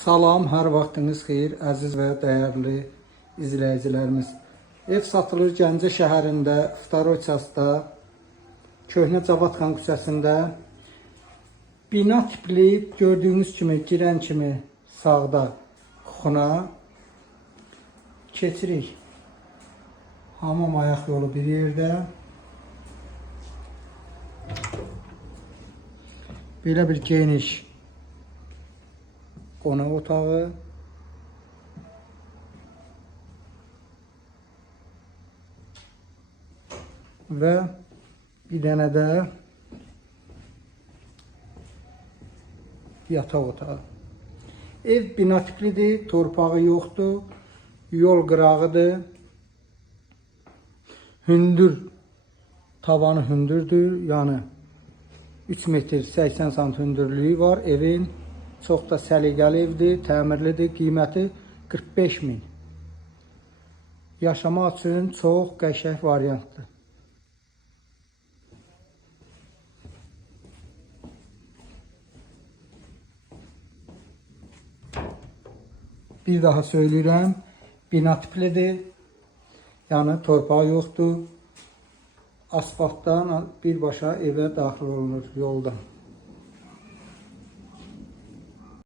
Salam, hər vaxtınız xeyir, əziz və dəyərli izləyicilərimiz. Ev satılır Gəncə şəhərində, Ftaroçasda, Köhnə Cavadxan küçəsində. Bina tipli gördüyünüz kimi girən kimi sağda kuxuna keçirik. Hamam ayaq yolu bir yerdə. Belə bir geniş qonaq otağı. Və bir dənə də yataq otağı. Ev bina tiplidir, torpağı yoxdur, yol qırağıdır. Hündür, tavanı hündürdür, yəni 3 metr 80 sant hündürlüyü var evin. Çox da səliqəli evdir, təmirlidir, qiyməti 45 min. Yaşamaq üçün çox qəşəng variantdır. Bir daha söyləyirəm, bina tiplidir. Yəni torpağı yoxdur. Asfaltdan birbaşa evə daxil olunur yoldan.